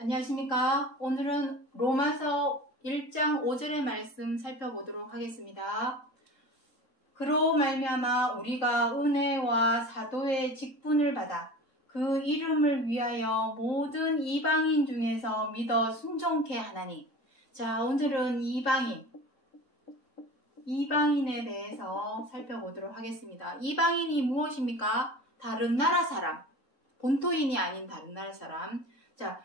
안녕하십니까. 오늘은 로마서 1장 5절의 말씀 살펴보도록 하겠습니다. 그로 말미암아 우리가 은혜와 사도의 직분을 받아 그 이름을 위하여 모든 이방인 중에서 믿어 순종케 하나니. 자, 오늘은 이방인에 대해서 살펴보도록 하겠습니다. 이방인이 무엇입니까? 다른 나라 사람, 본토인이 아닌 다른 나라 사람. 자,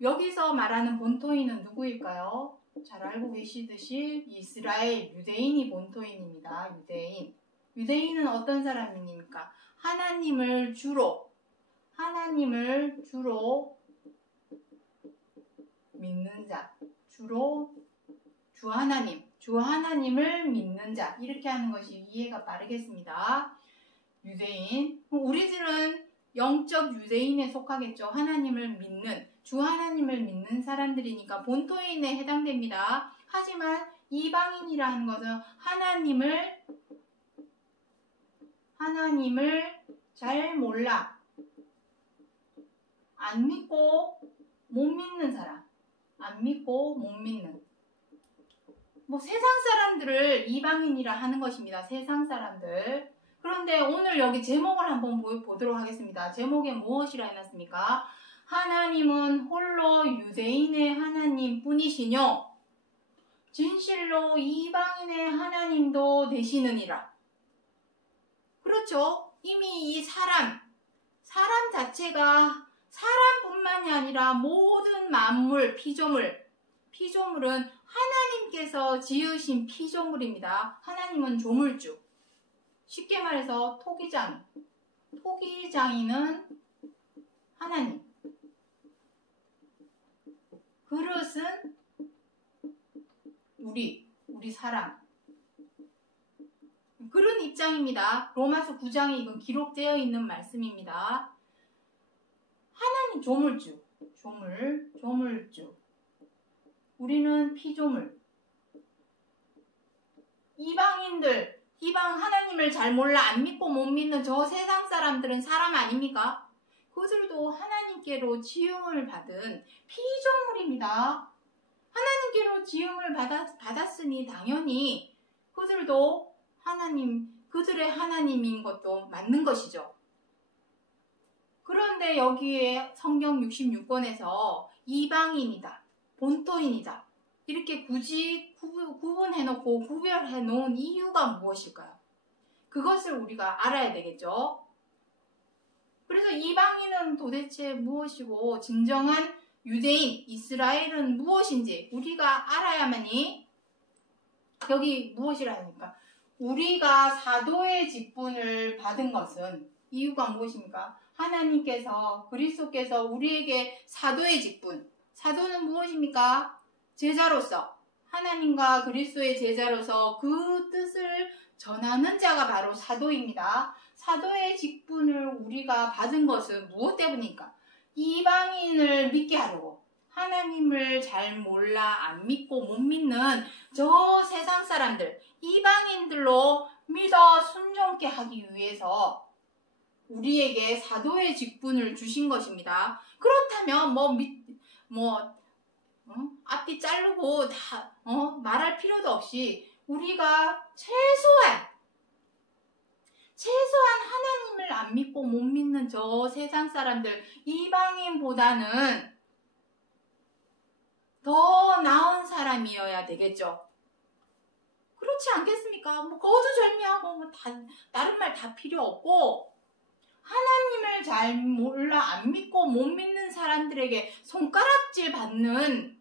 여기서 말하는 본토인은 누구일까요? 잘 알고 계시듯이 이스라엘, 유대인이 본토인입니다. 유대인은 어떤 사람입니까? 하나님을 주로 믿는 자, 주 하나님을 믿는 자, 이렇게 하는 것이 이해가 빠르겠습니다. 유대인, 우리들은 영적 유대인에 속하겠죠. 주 하나님을 믿는 사람들이니까 본토인에 해당됩니다. 하지만 이방인이라는 것은 하나님을 잘 몰라, 안 믿고 못 믿는 사람, 세상 사람들을 이방인이라 하는 것입니다. 세상 사람들. 그런데 오늘 여기 제목을 한번 보도록 하겠습니다. 제목에 무엇이라 해놨습니까? 하나님은 홀로 유대인의 하나님 뿐이시뇨 진실로 이방인의 하나님도 되시느니라. 그렇죠. 이미 이 사람 자체가 사람뿐만이 아니라 모든 만물, 피조물은 하나님께서 지으신 피조물입니다. 하나님은 조물주. 쉽게 말해서 토기장이는 하나님, 그릇은 우리 사람, 그런 입장입니다. 로마서 9장에 이건 기록되어 있는 말씀입니다. 하나님 조물주, 우리는 피조물. 이방 하나님을 잘 몰라 안 믿고 못 믿는 저 세상 사람들은 사람 아닙니까? 그들도 하나님께로 지음을 받은 피조물입니다. 하나님께로 지음을 받았으니 당연히 그들도 그들의 하나님인 것도 맞는 것이죠. 그런데 여기에 성경 66권에서 이방인이다, 본토인이다, 이렇게 굳이 구분해놓고 구별해놓은 이유가 무엇일까요? 그것을 우리가 알아야 되겠죠. 그래서 이방인은 도대체 무엇이고 진정한 유대인, 이스라엘은 무엇인지 우리가 알아야만이. 여기 무엇이라 하니까 우리가 사도의 직분을 받은 것은 이유가 무엇입니까? 하나님께서, 그리스도께서 우리에게 사도의 직분, 사도는 무엇입니까? 제자로서, 하나님과 그리스도의 제자로서 그 뜻을 전하는 자가 바로 사도입니다. 사도의 직분을 우리가 받은 것은 무엇 때문입니까? 이방인을 믿게 하려고, 하나님을 잘 몰라 안 믿고 못 믿는 저 세상 사람들, 이방인들로 믿어 순종케 하기 위해서 우리에게 사도의 직분을 주신 것입니다. 그렇다면 앞뒤 자르고 다 말할 필요도 없이 우리가 최소한 하나님을 안 믿고 못 믿는 저 세상 사람들, 이방인보다는 더 나은 사람이어야 되겠죠. 그렇지 않겠습니까? 거두절미하고 다른 말 다 필요 없고, 하나님을 잘 몰라 안 믿고 못 믿는 사람들에게 손가락질 받는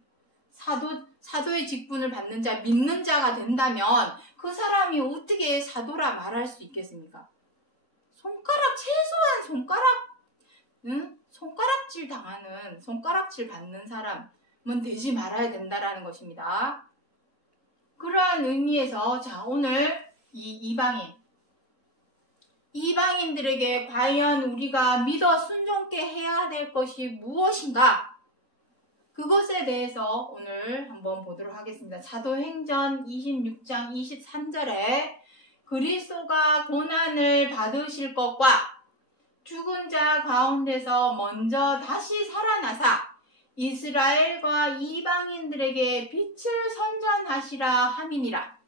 사도의 직분을 받는 자, 믿는 자가 된다면 그 사람이 어떻게 사도라 말할 수 있겠습니까? 최소한 손가락질 당하는, 손가락질 받는 사람은 되지 말아야 된다라는 것입니다. 그러한 의미에서 자, 오늘 이 이방인들에게 과연 우리가 믿어 순종케 해야 될 것이 무엇인가? 그것에 대해서 오늘 한번 보도록 하겠습니다. 사도행전 26장 23절에 그리스도가 고난을 받으실 것과 죽은 자 가운데서 먼저 다시 살아나사 이스라엘과 이방인들에게 빛을 선전하시라 함이니라.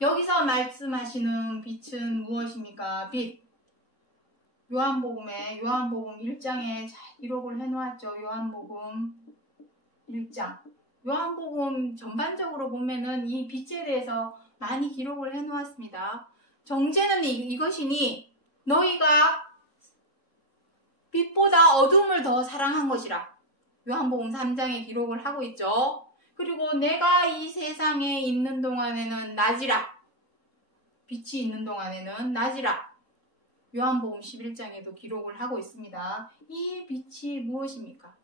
여기서 말씀하시는 빛은 무엇입니까? 빛. 요한복음 1장에 잘 기록을 해놓았죠. 요한복음 1장. 요한복음 전반적으로 보면은 이 빛에 대해서 많이 기록을 해놓았습니다. 정죄는 이것이니 너희가 빛보다 어둠을 더 사랑한 것이라. 요한복음 3장에 기록을 하고 있죠. 그리고 내가 이 세상에 있는 동안에는 낮이라. 빛이 있는 동안에는 낮이라. 요한복음 11장에도 기록을 하고 있습니다. 이 빛이 무엇입니까?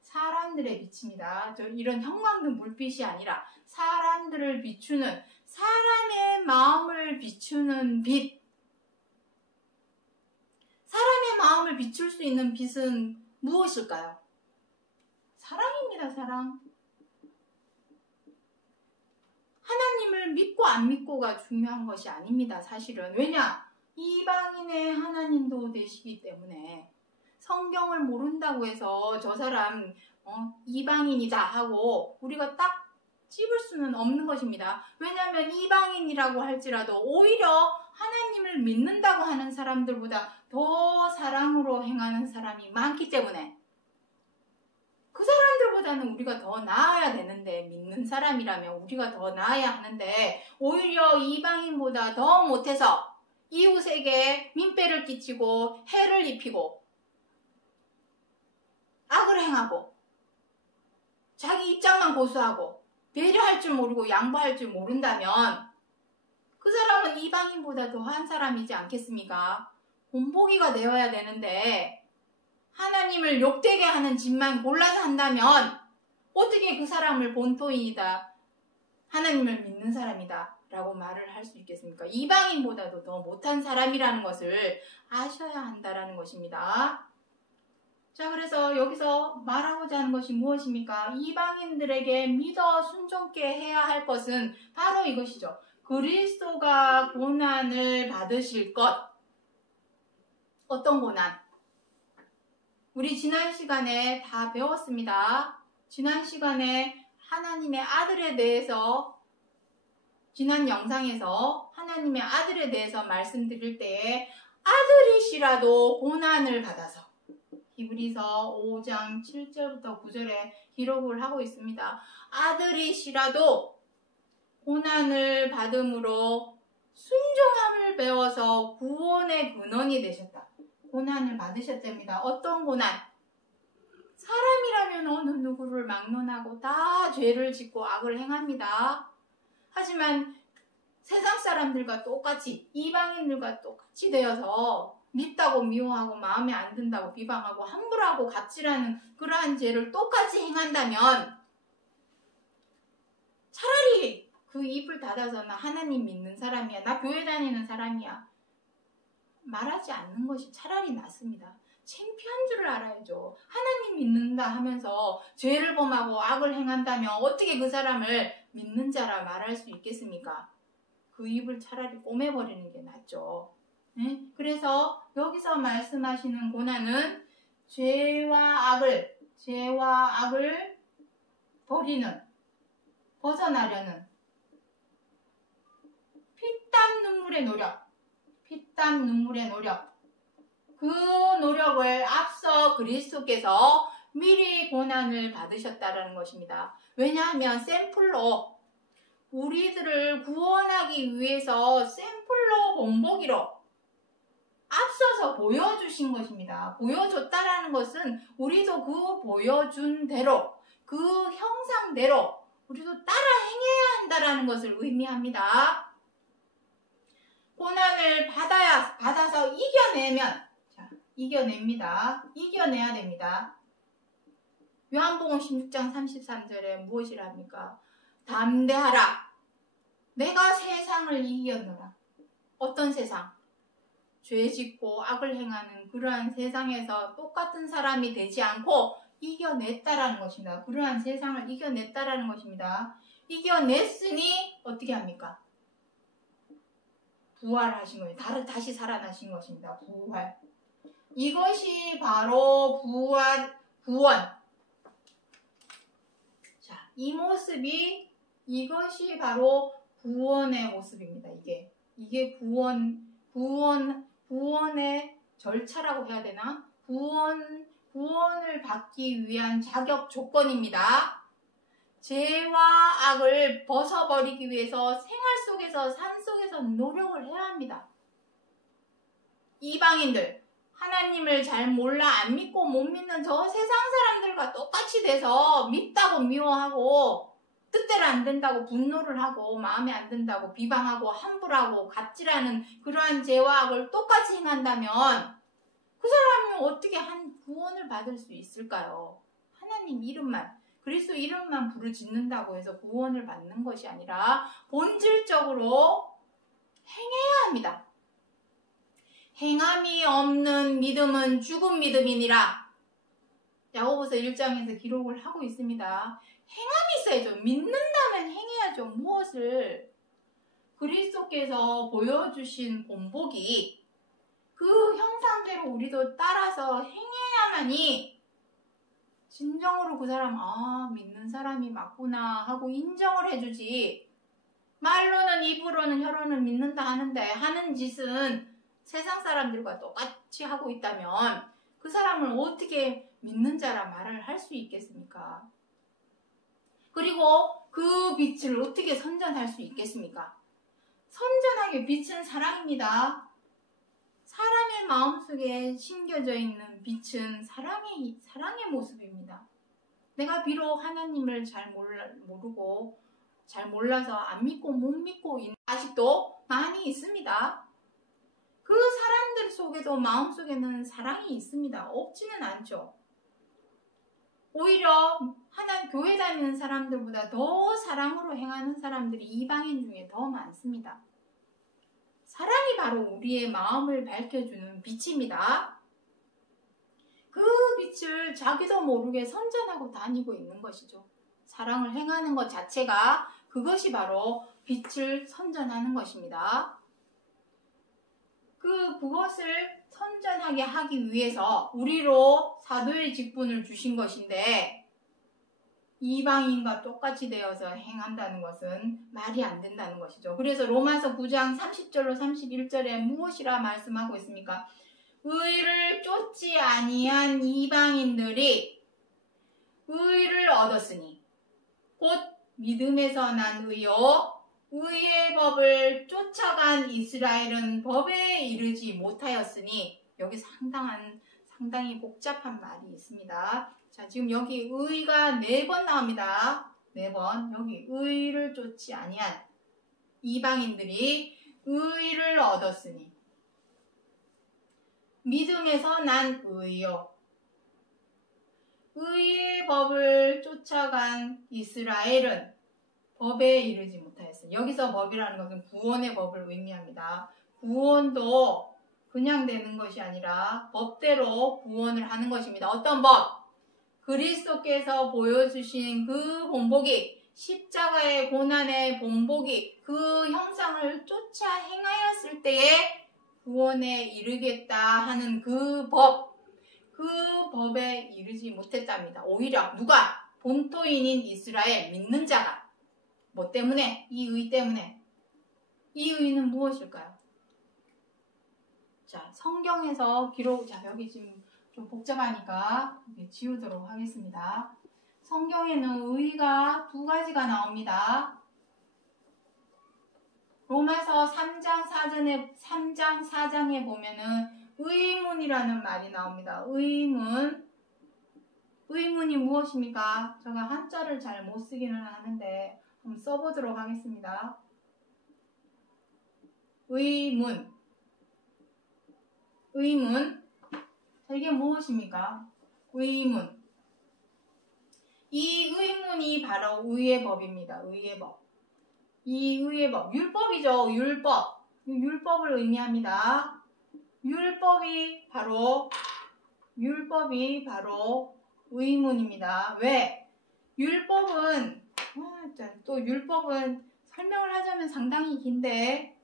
사람들의 빛입니다. 이런 형광등 불빛이 아니라 사람들을 비추는, 사람의 마음을 비추는 빛. 사람의 마음을 비출 수 있는 빛은 무엇일까요? 사랑입니다. 사랑. 하나님을 믿고 안 믿고가 중요한 것이 아닙니다. 사실은. 왜냐? 이방인의 하나님도 되시기 때문에. 성경을 모른다고 해서 저 사람 이방인이다 하고 우리가 딱 찝을 수는 없는 것입니다. 왜냐하면 이방인이라고 할지라도 오히려 하나님을 믿는다고 하는 사람들보다 더 사랑으로 행하는 사람이 많기 때문에 그 사람들보다는 우리가 더 나아야 되는데, 믿는 사람이라면 우리가 더 나아야 하는데 오히려 이방인보다 더 못해서 이웃에게 민폐를 끼치고 해를 입히고 악을 행하고 자기 입장만 고수하고 배려할 줄 모르고 양보할 줄 모른다면 그 사람은 이방인보다 더한 사람이지 않겠습니까? 본보기가 되어야 되는데 하나님을 욕되게 하는 짓만 골라서 한다면 어떻게 그 사람을 본토인이다, 하나님을 믿는 사람이다 라고 말을 할 수 있겠습니까? 이방인보다도 더 못한 사람이라는 것을 아셔야 한다라는 것입니다. 자, 그래서 여기서 말하고자 하는 것이 무엇입니까? 이방인들에게 믿어 순종케 해야 할 것은 바로 이것이죠. 그리스도가 고난을 받으실 것. 어떤 고난? 우리 지난 시간에 다 배웠습니다. 지난 시간에 하나님의 아들에 대해서, 지난 영상에서 하나님의 아들에 대해서 말씀드릴 때에 아들이시라도 고난을 받아서 히브리서 5장 7절부터 9절에 기록을 하고 있습니다. 아들이시라도 고난을 받음으로 순종함을 배워서 구원의 근원이 되셨다. 고난을 받으셨답니다. 어떤 고난? 사람이라면 어느 누구를 막론하고 다 죄를 짓고 악을 행합니다. 하지만 세상 사람들과 똑같이, 이방인들과 똑같이 되어서 밉다고 미워하고 마음에 안 든다고 비방하고 함부로하고 갑질하는 그러한 죄를 똑같이 행한다면 차라리 그 입을 닫아서 나 하나님 믿는 사람이야, 나 교회 다니는 사람이야 말하지 않는 것이 차라리 낫습니다. 창피한 줄을 알아야죠. 하나님 믿는다 하면서 죄를 범하고 악을 행한다면 어떻게 그 사람을 믿는 자라 말할 수 있겠습니까? 그 입을 차라리 꼬매버리는 게 낫죠. 네? 그래서 여기서 말씀하시는 고난은 죄와 악을 버리는, 벗어나려는 피땀 눈물의 노력, 그 노력을 앞서 그리스도께서 미리 고난을 받으셨다라는 것입니다. 왜냐하면 샘플로, 우리들을 구원하기 위해서 샘플로 본보기로 앞서서 보여주신 것입니다. 보여줬다라는 것은 우리도 그 보여준 대로, 그 형상대로 우리도 따라 행해야 한다라는 것을 의미합니다. 고난을 받아서 이겨내면, 이겨냅니다. 이겨내야 됩니다. 요한복음 16장 33절에 무엇이라 합니까? 담대하라. 내가 세상을 이겼노라. 어떤 세상? 죄 짓고 악을 행하는 그러한 세상에서 똑같은 사람이 되지 않고 이겨냈다라는 것입니다. 그러한 세상을 이겨냈다라는 것입니다. 이겨냈으니 어떻게 합니까? 부활하신 거예요. 다시 살아나신 것입니다. 부활. 이것이 바로 구원. 자, 이 모습이 이것이 바로 구원의 모습입니다. 이게 구원의 절차라고 해야 되나? 구원을 받기 위한 자격 조건입니다. 죄와 악을 벗어버리기 위해서 생활 속에서, 삶 속에서 노력을 해야 합니다. 이방인들, 하나님을 잘 몰라 안 믿고 못 믿는 저 세상 사람들과 똑같이 돼서 밉다고 미워하고 뜻대로 안 된다고 분노를 하고 마음에 안 든다고 비방하고 함부로하고 갑질하는 그러한 죄와 악을 똑같이 행한다면 그 사람이 어떻게 한 구원을 받을 수 있을까요? 하나님 이름만, 그리스도 이름만 부르짖는다고 해서 구원을 받는 것이 아니라 본질적으로 행해야 합니다. 행함이 없는 믿음은 죽은 믿음이니라. 야고보서 1장에서 기록을 하고 있습니다. 행함이 있어야죠. 믿는다면 행해야죠. 무엇을? 그리스도께서 보여주신 본보기, 그 형상대로 우리도 따라서 행해야만이 진정으로 그 사람, 믿는 사람이 맞구나 하고 인정을 해주지. 말로는, 입으로는, 혀로는 믿는다 하는데 하는 짓은 세상 사람들과 똑같이 하고 있다면 그 사람을 어떻게 믿는 자라 말을 할 수 있겠습니까? 그리고 그 빛을 어떻게 선전할 수 있겠습니까? 선전하게 빛은 사랑입니다. 사람의 마음속에 심겨져 있는 빛은 사랑의 모습입니다. 내가 비록 하나님을 잘 모르고 잘 몰라서 안 믿고 못 믿고 있는 아직도 많이 있습니다. 그 사람들 속에도 마음속에는 사랑이 있습니다. 없지는 않죠. 오히려 교회 다니는 사람들보다 더 사랑으로 행하는 사람들이 이방인 중에 더 많습니다. 사랑이 바로 우리의 마음을 밝혀주는 빛입니다. 그 빛을 자기도 모르게 선전하고 다니고 있는 것이죠. 사랑을 행하는 것 자체가 그것이 바로 빛을 선전하는 것입니다. 그것을 선전하게 하기 위해서 우리로 사도의 직분을 주신 것인데 이방인과 똑같이 되어서 행한다는 것은 말이 안 된다는 것이죠. 그래서 로마서 9장 30절로 31절에 무엇이라 말씀하고 있습니까? 의를 쫓지 아니한 이방인들이 의를 얻었으니 곧 믿음에서 난 의요 의의 법을 쫓아간 이스라엘은 법에 이르지 못하였으니, 여기 상당히 복잡한 말이 있습니다. 자, 지금 여기 의가 4번 나옵니다. 4번. 여기 의를 쫓지 아니한 이방인들이 의를 얻었으니 믿음에서 난 의요 의의 법을 쫓아간 이스라엘은 법에 이르지 못하였으니, 여기서 법이라는 것은 구원의 법을 의미합니다. 구원도 그냥 되는 것이 아니라 법대로 구원을 하는 것입니다. 어떤 법? 그리스도께서 보여주신 그 본보기, 십자가의 고난의 본보기, 그 형상을 쫓아 행하였을 때에 구원에 이르겠다 하는 그 법에 이르지 못했답니다. 오히려 누가? 본토인인 이스라엘 믿는 자가. 뭐 때문에? 이 의 때문에. 이 의는 무엇일까요? 자, 성경에서 자, 여기 지금 좀 복잡하니까 지우도록 하겠습니다. 성경에는 의가 2가지가 나옵니다. 로마서 3장 4장에 보면은 의문이라는 말이 나옵니다. 의문이 무엇입니까? 제가 한자를 잘 못 쓰기는 하는데 한번 써보도록 하겠습니다. 의문. 자, 이게 무엇입니까? 의문. 이 의문이 바로 의의 법입니다. 의의 법. 이 의의 법. 율법이죠. 율법을 의미합니다. 율법이 바로 의문입니다. 왜? 율법은 설명을 하자면 상당히 긴데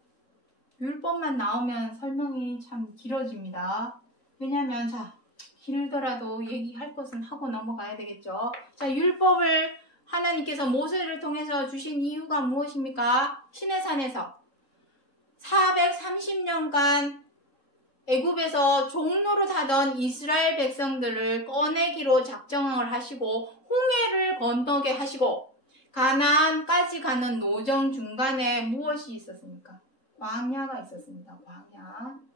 율법만 나오면 설명이 참 길어집니다. 왜냐하면 길더라도 얘기할 것은 하고 넘어가야 되겠죠. 자, 율법을 하나님께서 모세를 통해서 주신 이유가 무엇입니까? 시내산에서 430년간 애굽에서 종로로 사던 이스라엘 백성들을 꺼내기로 작정을 하시고 홍해를 건너게 하시고 가나안까지 가는 노정 중간에 무엇이 있었습니까? 광야가 있었습니다. 광야.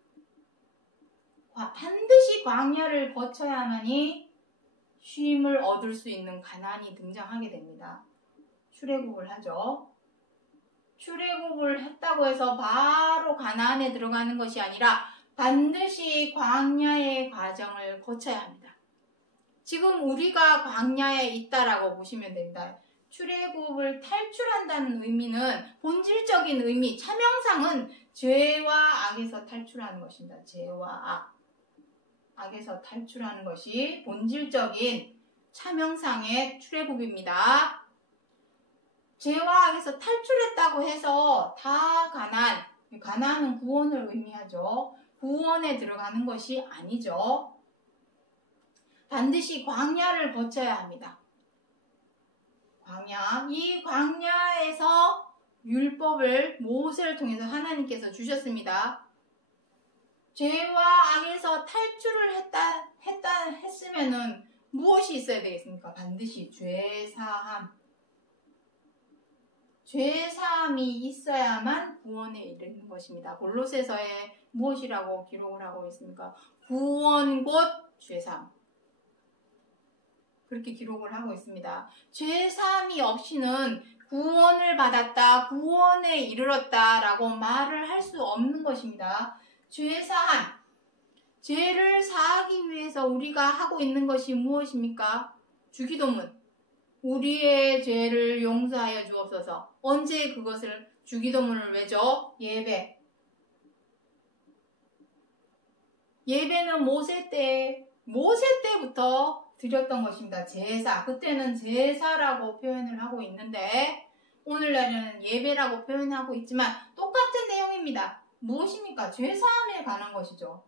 반드시 광야를 거쳐야만이 쉼을 얻을 수 있는 가나안이 등장하게 됩니다. 출애굽을 하죠. 출애굽을 했다고 해서 바로 가나안에 들어가는 것이 아니라 반드시 광야의 과정을 거쳐야 합니다. 지금 우리가 광야에 있다라고 보시면 됩니다. 출애굽을 탈출한다는 의미는 본질적인 의미, 차명상은 죄와 악에서 탈출하는 것입니다. 죄와 악에서 탈출하는 것이 본질적인 차명상의 출애굽입니다. 죄와 악에서 탈출했다고 해서 다 가나안은 구원을 의미하죠. 구원에 들어가는 것이 아니죠. 반드시 광야를 거쳐야 합니다. 이 광야에서 율법을 모세를 통해서 하나님께서 주셨습니다. 죄와 악에서 탈출을 했으면은 무엇이 있어야 되겠습니까? 반드시 죄사함이 있어야만 구원에 이르는 것입니다. 골로새서에 무엇이라고 기록을 하고 있습니까? 구원 곧 죄사함. 그렇게 기록을 하고 있습니다. 죄사함이 없이는 구원을 받았다, 구원에 이르렀다라고 말을 할 수 없는 것입니다. 죄사함, 죄를 사하기 위해서 우리가 하고 있는 것이 무엇입니까? 주기도문. 우리의 죄를 용서하여 주옵소서. 언제 그것을 주기도문을 외죠? 예배는 모세 때부터 드렸던 것입니다. 제사. 그때는 제사라고 표현을 하고 있는데 오늘날에는 예배라고 표현하고 있지만 똑같은 내용입니다. 무엇입니까? 죄사함에 관한 것이죠.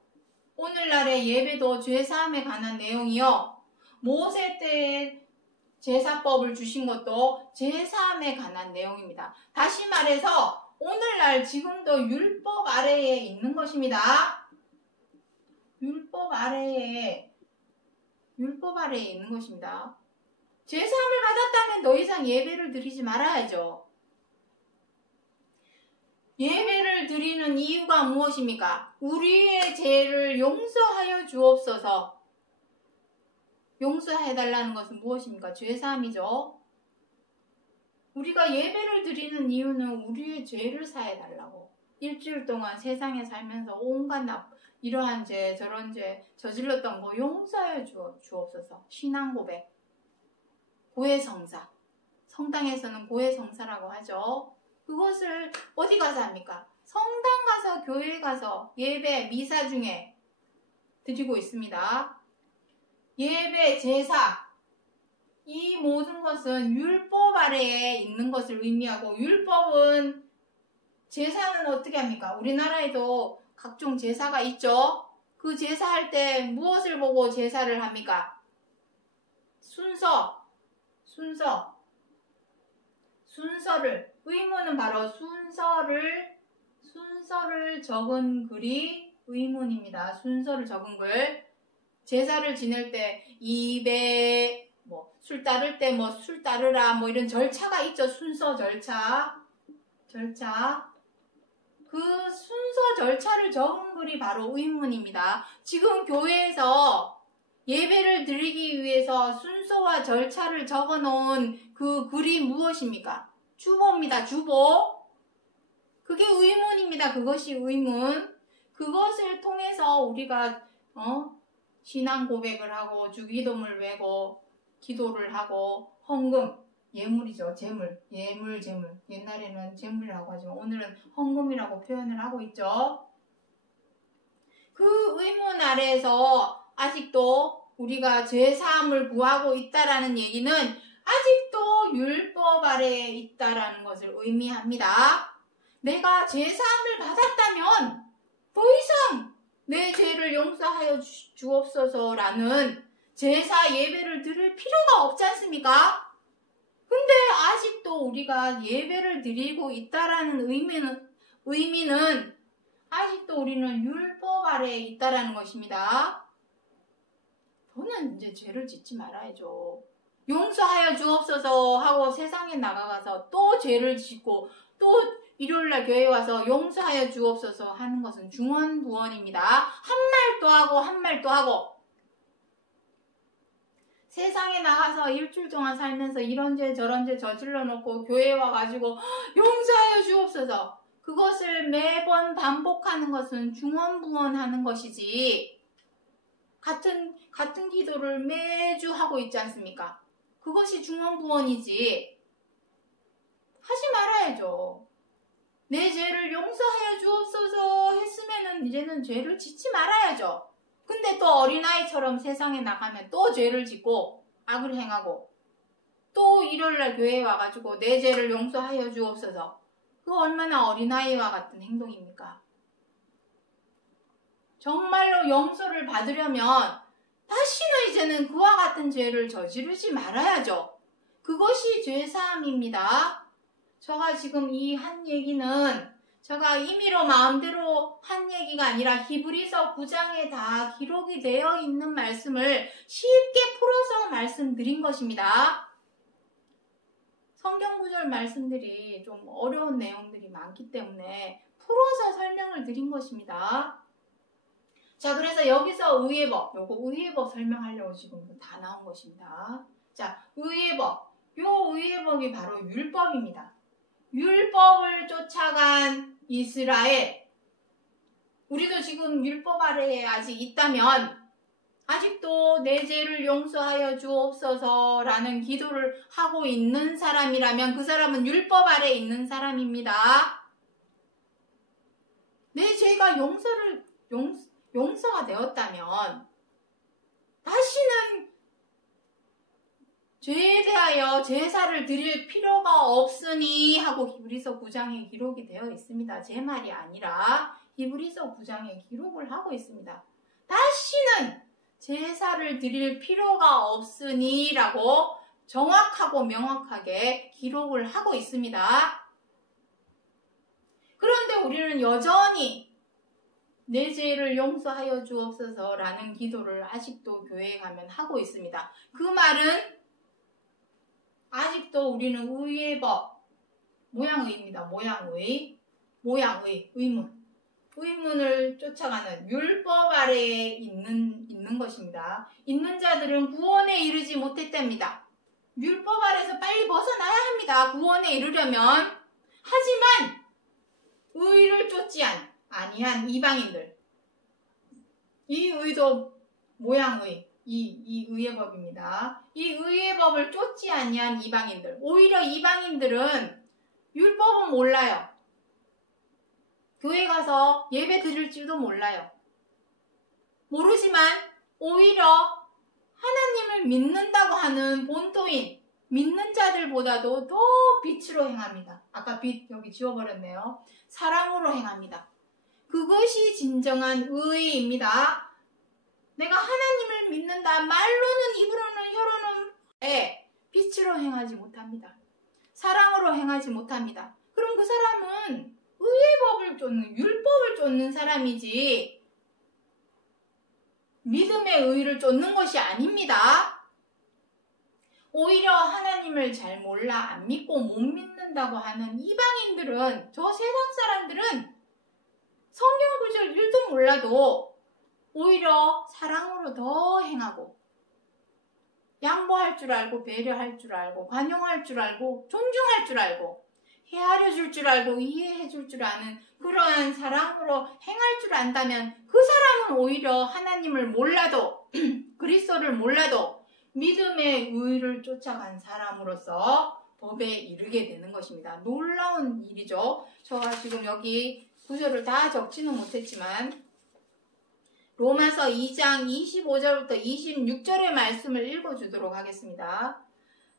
오늘날의 예배도 죄사함에 관한 내용이요. 모세 때 제사법을 주신 것도 죄사함에 관한 내용입니다. 다시 말해서 오늘날 지금도 율법 아래에 있는 것입니다. 율법 아래에 있는 것입니다. 죄사함을 받았다면 더 이상 예배를 드리지 말아야죠. 예배를 드리는 이유가 무엇입니까? 우리의 죄를 용서하여 주옵소서. 용서해달라는 것은 무엇입니까? 죄사함이죠. 우리가 예배를 드리는 이유는 우리의 죄를 사해달라고. 일주일 동안 세상에 살면서 온갖 이러한 죄, 저런 죄 저질렀던 거 용서해 주옵소서. 신앙 고백, 고해성사. 성당에서는 고해성사라고 하죠. 그것을 어디 가서 합니까? 성당 가서, 교회 가서 예배, 미사 중에 드리고 있습니다. 예배, 제사, 이 모든 것은 율법 아래에 있는 것을 의미하고, 율법은 제사는 어떻게 합니까? 우리나라에도 각종 제사가 있죠. 그 제사할 때 무엇을 보고 제사를 합니까? 순서를, 의문은 바로 순서를 적은 글이 의문입니다. 순서를 적은 글. 제사를 지낼 때 입에 술 따를 때 술 따르라 이런 절차가 있죠. 순서 절차. 그 순서 절차를 적은 글이 바로 의문입니다. 지금 교회에서 예배를 드리기 위해서 순서와 절차를 적어 놓은 그 글이 무엇입니까? 주보입니다. 주보. 그게 의문입니다. 그것이 의문. 그것을 통해서 우리가 신앙 고백을 하고 주기도문을 외고 기도를 하고 헌금, 예물이죠. 예물. 옛날에는 재물이라고 하지만 오늘은 헌금이라고 표현을 하고 있죠. 그 의문 아래에서 아직도 우리가 죄사함을 구하고 있다라는 얘기는 아직도 율법 아래에 있다라는 것을 의미합니다. 내가 죄사함을 받았다면 더 이상 내 죄를 용서하여 주옵소서라는 제사 예배를 드릴 필요가 없지 않습니까? 근데 아직도 우리가 예배를 드리고 있다라는 의미는 아직도 우리는 율법 아래에 있다라는 것입니다. 저는 이제 죄를 짓지 말아야죠. 용서하여 주옵소서 하고 세상에 나가가서 또 죄를 짓고 또 일요일날 교회 와서 용서하여 주옵소서 하는 것은 중언부언입니다. 한 말 또 하고 한 말 또 하고 세상에 나가서 일주일 동안 살면서 이런 죄 저런 죄 저질러 놓고 교회에 와가지고 용서하여 주옵소서 그것을 매번 반복하는 것은 중언부언하는 것이지 같은 기도를 매주 하고 있지 않습니까? 그것이 중언부언이지 하지 말아야죠. 내 죄를 용서하여 주옵소서 했으면은 이제는 죄를 짓지 말아야죠. 근데 또 어린아이처럼 세상에 나가면 또 죄를 짓고 악을 행하고 또 일요일날 교회에 와가지고 내 죄를 용서하여 주옵소서 그거 얼마나 어린아이와 같은 행동입니까? 정말로 용서를 받으려면 다시는 이제는 그와 같은 죄를 저지르지 말아야죠. 그것이 죄사함입니다. 제가 지금 이 한 얘기는 제가 임의로 마음대로 한 얘기가 아니라 히브리서 9장에 다 기록이 되어 있는 말씀을 쉽게 풀어서 말씀드린 것입니다. 성경 구절 말씀들이 좀 어려운 내용들이 많기 때문에 풀어서 설명을 드린 것입니다. 자, 그래서 여기서 의예법, 요거 의예법 설명하려고 지금 다 나온 것입니다. 자, 의예법. 요 의예법이 바로 율법입니다. 율법을 쫓아간 이스라엘. 우리도 지금 율법 아래에 아직 있다면 아직도 내 죄를 용서하여 주옵소서라는 기도를 하고 있는 사람이라면 그 사람은 율법 아래에 있는 사람입니다. 내 죄가 용서가 되었다면 다시는 죄에 대하여 제사를 드릴 필요가 없으니 하고 히브리서 9장에 기록이 되어 있습니다. 제 말이 아니라 히브리서 9장에 기록을 하고 있습니다. 다시는 제사를 드릴 필요가 없으니 라고 정확하고 명확하게 기록을 하고 있습니다. 그런데 우리는 여전히 내 죄를 용서하여 주옵소서라는 기도를 아직도 교회에 가면 하고 있습니다. 그 말은 아직도 우리는 의예법, 모양의입니다. 의문을 쫓아가는 율법 아래에 있는 것입니다. 있는 자들은 구원에 이르지 못했답니다. 율법 아래에서 빨리 벗어나야 합니다. 구원에 이르려면. 하지만 의를 쫓지 아니한 이방인들. 이 의도 모양의 이 의예법입니다. 이 의예법을 쫓지 아니한 이방인들. 오히려 이방인들은 율법은 몰라요. 교회 가서 예배 드릴지도 몰라요. 모르지만 오히려 하나님을 믿는다고 하는 본토인 믿는 자들보다도 더 빛으로 행합니다. 아까 빛 여기 지워버렸네요. 사랑으로 행합니다. 그것이 진정한 의입니다. 내가 하나님을 믿는다. 말로는 입으로는 혀로는 빛으로 행하지 못합니다. 사랑으로 행하지 못합니다. 그럼 그 사람은 의예법을 쫓는 율법을 쫓는 사람이지 믿음의 의를 쫓는 것이 아닙니다. 오히려 하나님을 잘 몰라 안 믿고 못 믿는다고 하는 이방인들은 저 세상 사람들은 성경 구절 1도 몰라도 오히려 사랑으로 더 행하고 양보할 줄 알고 배려할 줄 알고 관용할 줄 알고 존중할 줄 알고 헤아려 줄 줄 알고 이해해 줄 줄 아는 그러한 사랑으로 행할 줄 안다면 그 사람은 오히려 하나님을 몰라도 그리스도를 몰라도 믿음의 의를 쫓아간 사람으로서 법에 이르게 되는 것입니다. 놀라운 일이죠. 제가 지금 여기 구절을 다 적지는 못했지만 로마서 2장 25절부터 26절의 말씀을 읽어주도록 하겠습니다.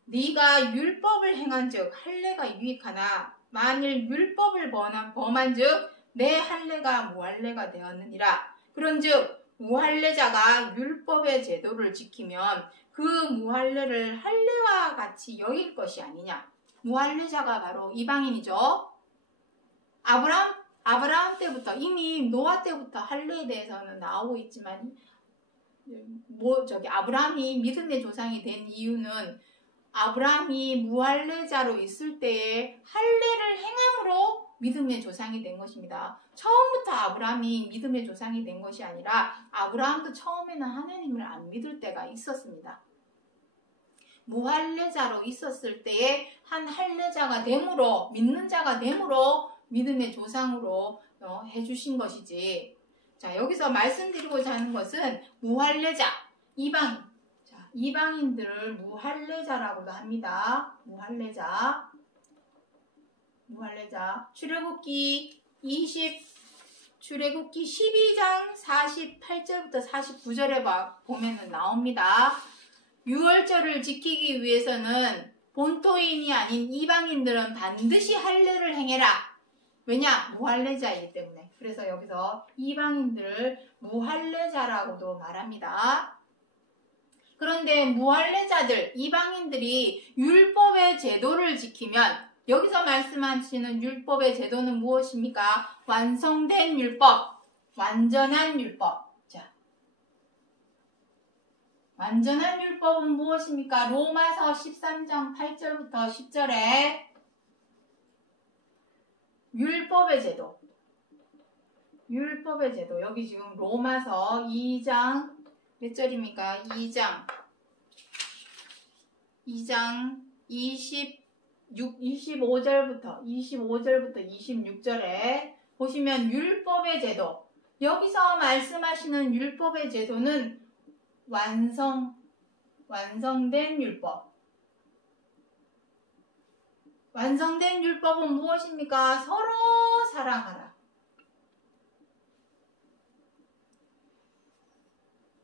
네가 율법을 행한즉 할례가 유익하나 만일 율법을 범한즉 내 할례가 무할례가 되었느니라. 그런즉 무할례자가 율법의 제도를 지키면 그 무할례를 할례와 같이 여길 것이 아니냐. 무할례자가 바로 이방인이죠. 아브라함 때부터, 이미 노아 때부터 할례에 대해서는 나오고 있지만 아브라함이 믿음의 조상이 된 이유는 아브라함이 무할례자로 있을 때에 할례를 행함으로 믿음의 조상이 된 것입니다. 처음부터 아브라함이 믿음의 조상이 된 것이 아니라 아브라함도 처음에는 하나님을 안 믿을 때가 있었습니다. 무할례자로 있었을 때에 한 할례자가 됨으로, 믿는 자가 됨으로 믿음의 조상으로 해주신 것이지. 자, 여기서 말씀드리고자 하는 것은 무할례자, 이방인들을 무할례자라고도 합니다. 무할례자. 출애굽기 12장 48절부터 49절에 보면은 나옵니다. 유월절을 지키기 위해서는 본토인이 아닌 이방인들은 반드시 할례를 행해라. 왜냐? 무할례자이기 때문에. 그래서 여기서 이방인들을 무할례자라고도 말합니다. 그런데 무할례자들, 이방인들이 율법의 제도를 지키면, 여기서 말씀하시는 율법의 제도는 무엇입니까? 완성된 율법, 완전한 율법. 자, 완전한 율법은 무엇입니까? 로마서 13장 8절부터 10절에 율법의 제도. 여기 지금 로마서 2장 몇 절입니까? 2장 25절부터 26절에 보시면 율법의 제도. 여기서 말씀하시는 율법의 제도는 완성된 율법. 완성된 율법은 무엇입니까? 서로 사랑하라.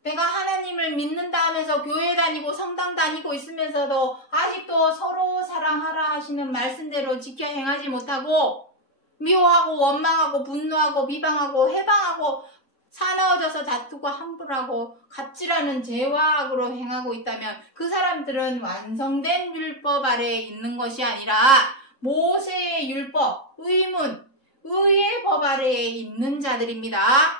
내가 하나님을 믿는다 하면서 교회 다니고 성당 다니고 있으면서도 아직도 서로 사랑하라 하시는 말씀대로 지켜 행하지 못하고 미워하고 원망하고 분노하고 비방하고 해방하고 사나워져서 다투고 함부로하고 갑질하는 죄와 악으로 행하고 있다면 그 사람들은 완성된 율법 아래에 있는 것이 아니라 모세의 율법, 의의 법 아래에 있는 자들입니다.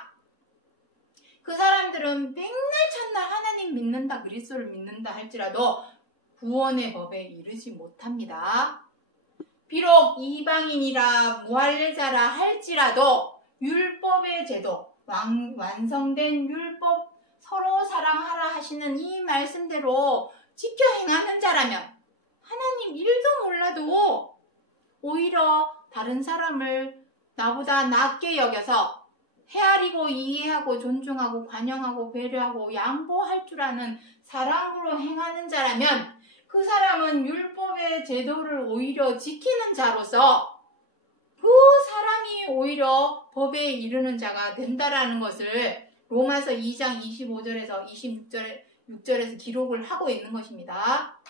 그 사람들은 맨날 첫날 하나님 믿는다, 그리스도를 믿는다 할지라도 구원의 법에 이르지 못합니다. 비록 이방인이라 무할례자라 할지라도 율법의 제도, 완성된 율법, 서로 사랑하라 하시는 이 말씀대로 지켜 행하는 자라면 하나님 일도 몰라도 오히려 다른 사람을 나보다 낮게 여겨서 헤아리고 이해하고 존중하고 관용하고 배려하고 양보할 줄 아는 사랑으로 행하는 자라면 그 사람은 율법의 제도를 오히려 지키는 자로서 그 사람이 오히려 법에 이르는 자가 된다라는 것을 로마서 2장 25절에서 26절에서 기록을 하고 있는 것입니다.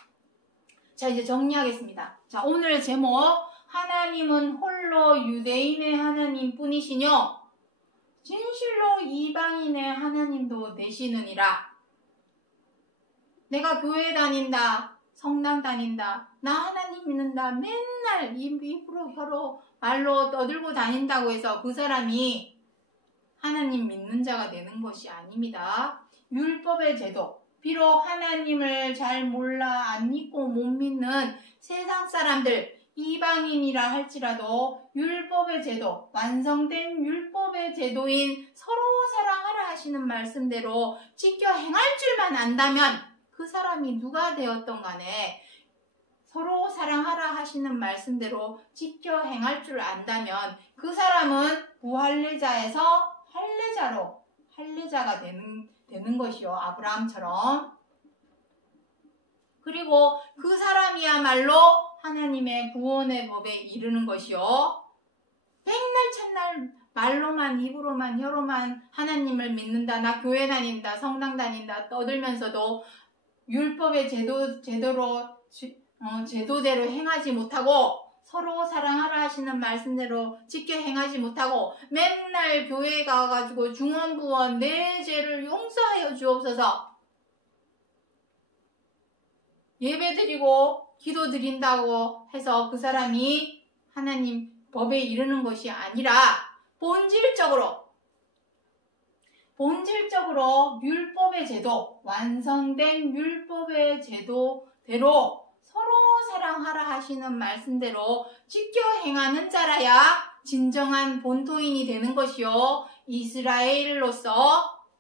자, 이제 정리하겠습니다. 자, 오늘 제목, 하나님은 홀로 유대인의 하나님 뿐이시뇨 진실로 이방인의 하나님도 되시느니라. 내가 교회 다닌다, 성당 다닌다, 나 하나님 믿는다, 맨날 입으로 혀로 말로 떠들고 다닌다고 해서 그 사람이 하나님 믿는 자가 되는 것이 아닙니다. 율법의 제도, 비록 하나님을 잘 몰라 안 믿고 못 믿는 세상 사람들, 이방인이라 할지라도 율법의 제도, 완성된 율법의 제도인 서로 사랑하라 하시는 말씀대로 지켜 행할 줄만 안다면 그 사람이 누가 되었던 간에 서로 사랑하라 하시는 말씀대로 지켜 행할 줄 안다면 그 사람은 무할례자에서 할례자가 되는 것이요, 아브라함처럼. 그리고 그 사람이야말로 하나님의 구원의 법에 이르는 것이요, 맨날 첫날 말로만 입으로만 혀로만 하나님을 믿는다, 나 교회 다닌다, 성당 다닌다 떠들면서도 율법의 제도대로 행하지 못하고 서로 사랑하라 하시는 말씀대로 지켜 행하지 못하고 맨날 교회 가가지고 중언부언 내 죄를 용서하여 주옵소서, 예배드리고 기도드린다고 해서 그 사람이 하나님 법에 이르는 것이 아니라 본질적으로 율법의 제도, 완성된 율법의 제도대로 서로 사랑하라 하시는 말씀대로 지켜 행하는 자라야 진정한 본토인이 되는 것이요,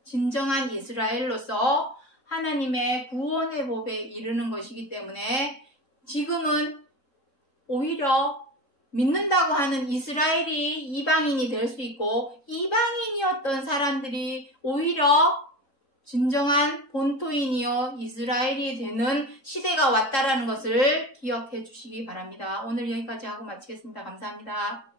진정한 이스라엘로서 하나님의 구원의 법에 이르는 것이기 때문에 지금은 오히려 믿는다고 하는 이스라엘이 이방인이 될 수 있고, 이방인이었던 사람들이 오히려 진정한 본토인이요 이스라엘이 되는 시대가 왔다라는 것을 기억해 주시기 바랍니다. 오늘 여기까지 하고 마치겠습니다. 감사합니다.